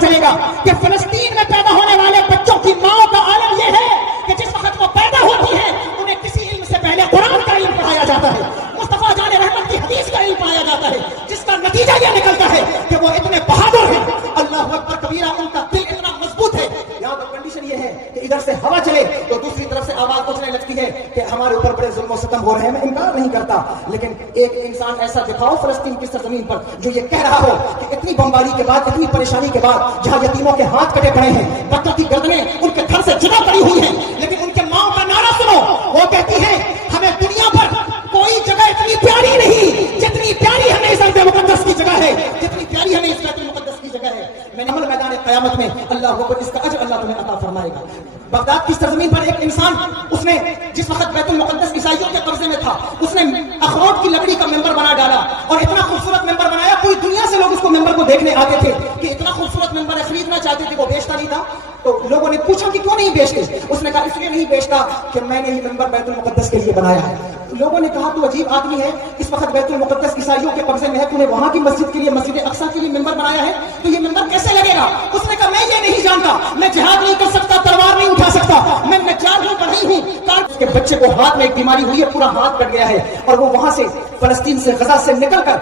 چلے گا کہ فلسطین میں پیدا ہونے والے بچوں کی ماں کا عالم یہ ہے کہ جس وقت وہ پیدا ہوتی ہے انہیں کسی علم سے پہلے قرآن کا علم پڑھایا جاتا ہے، مصطفیٰ جان رحمت کی حدیث کا علم پڑھایا جاتا ہے، جس کا نتیجہ یہ نکلتا ہے کہ وہ اتنے بہادر ہیں، اللہ اکبر کبیرہ، ان کا دل اتنا مضبوط ہے۔ یہاں پر کنڈیشن یہ ہے کہ ادھر سے ہوا چلے تو دوسری طرف سے آواز اٹھنے لگتی ہے کہ ہمارے اوپر بڑے ظلم و ستم ہو رہے ہیں۔ میں انکار نہیں کرتا، لیکن ایک انسان ایسا دکھاؤ فلسطین کی سرزمین پر جو یہ کہہ رہا ہو کہ اتنی بمباری کے بعد، اتنی پریشانی کے بعد، جہاں یتیموں کے ہاتھ کٹے پڑے ہیں، بچوں کی گردنیں ان کے گھر سے جدا پڑی ہوئی ہیں، لیکن ان کے ماں کا نعرہ سنو، وہ کہتی ہے ہمیں دنیا پر کوئی جگہ اتنی پیاری نہیں جتنی پیاری ہمیں اس ارض مقدس کی جگہ ہے، جتنی پیاری ہمیں اس بیت المقدس کی جگہ ہے۔ میں نے میدان قیامت میں اللہ کو اس کا اجر اللہ تمہیں عطا فرمائے گا۔ بغداد کی سرزمین پر ایک انسان، اس نے جس وقت بیت المقدس عیسائیوں کے قبضے میں تھا، اس نے اخروٹ کی لکڑی کا ممبر بنا ڈالا اور اتنا خوبصورت ممبر بنایا، پوری دنیا سے لوگ اس کو ممبر کو دیکھنے آتے تھے کہ اتنا خوبصورت ممبر ہے، خریدنا چاہتے تھے، وہ بیچتا نہیں تھا۔ تو لوگوں نے پوچھا کہ کیوں نہیں بیچتے؟ اس نے کہا اس لیے نہیں بیچتا کہ میں نے یہ ممبر بیت المقدس کے لیے بنایا ہے۔ لوگوں نے کہا تو عجیب آدمی ہے، اس وقت بیت المقدس عیسائیوں کے قبضے میں ہے، تو نے وہاں کی مسجد کے لیے، مسجد اقصی کے لیے ممبر بنایا ہے، تو یہ ممبر کیسے لگے گا؟ اس نے کہا میں یہ نہیں جانتا، میں جہاد نہیں کر سکتا، تلوار نہیں اٹھا سکتا، میں نجار ہوں، بڑھئی ہوں۔ اس کے بچے کو ہاتھ میں ایک بیماری ہوئی ہے، پورا ہاتھ کٹ گیا ہے، اور وہ وہاں سے فلسطین سے، غزہ سے نکل کر،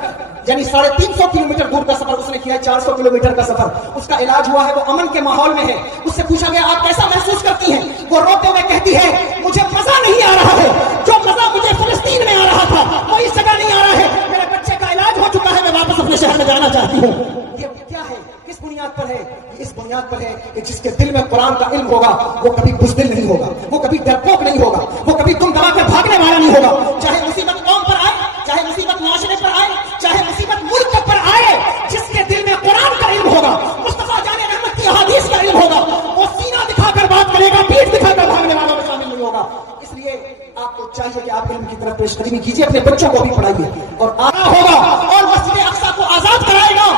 یعنی 350 کلومیٹر دور کا سفر اس نے کیا، 400 کلومیٹر کا سفر، اس کا علاج ہوا ہے، وہ امن کے ماحول میں ہے۔ اس سے پوچھا گیا آپ کیسا محسوس کرتی ہیں؟ وہ روتے ہوئے کہتی ہے مجھے مزہ نہیں آ رہا ہے، جو مزہ مجھے فلسطین میں آ رہا تھا وہ اس جگہ نہیں آ رہا ہے، میرے بچے کا علاج ہو چکا ہے، میں واپس اپنے شہر میں جانا چاہتی ہوں۔ یہ کیا ہے؟ کس بنیاد پر ہے؟ اس بنیاد پر ہے کہ جس کے دل میں قرآن کا علم ہوگا وہ کبھی بزدل نہیں ہوگا، وہ کبھی ڈرپوک نہیں ہوگا، وہ کبھی تم دبا کر بھاگنے والا نہیں ہوگا۔ چاہے مصیبت قوم پر آئے، چاہے مصیبت معاشرے پر آئے، چاہے مصیبت ملک پر آئے، جس کے دل میں قرآن کا علم ہوگا، مصطفیٰ جان رحمت کی احادیث کا علم ہوگا، وہ سینہ دکھا کر بات کرے گا، پیٹھ دکھا کر بھاگنے والوں میں شامل نہیں ہوگا۔ اس لیے آپ کو چاہیے کہ آپ علم کی طرف پیش قدمی کیجیے، اپنے بچوں کو بھی پڑھائیے، اور آنا ہوگا اور مسجد اقصی کو آزاد کرائے گا،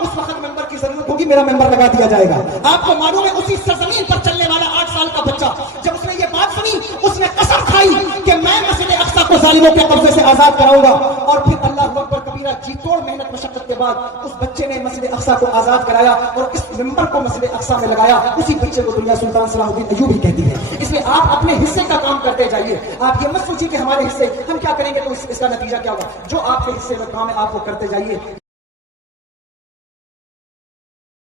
اس وقت ممبر کی ضرورت ہوگی، میرا ممبر لگا دیا جائے گا۔ آپ کو معلوم ہے اسی سرزمین پر چلنے والا 8 سال کا بچہ، جب اس نے یہ بات سنی، اس نے قسم کھائی کہ میں مسجد اقصی کو ظالموں کے قبضے سے آزاد کراؤں گا، اور پھر اللہ اکبر کبیرہ، جی توڑ محنت مشقت کے بعد اس بچے نے مسجد اقصی کو آزاد کرایا اور اس ممبر کو مسجد اقصی میں لگایا۔ اسی بچے کو دنیا سلطان صلاح الدین ایوبی کہتی ہے۔ اس لیے آپ اپنے حصے کا کام کرتے جائیے، آپ یہ مت سوچیے کہ ہمارے حصے ہم کیا کریں گے تو اس کا نتیجہ کیا ہوگا۔ جو آپ کے حصے میں کام ہے آپ وہ کرتے جائیے۔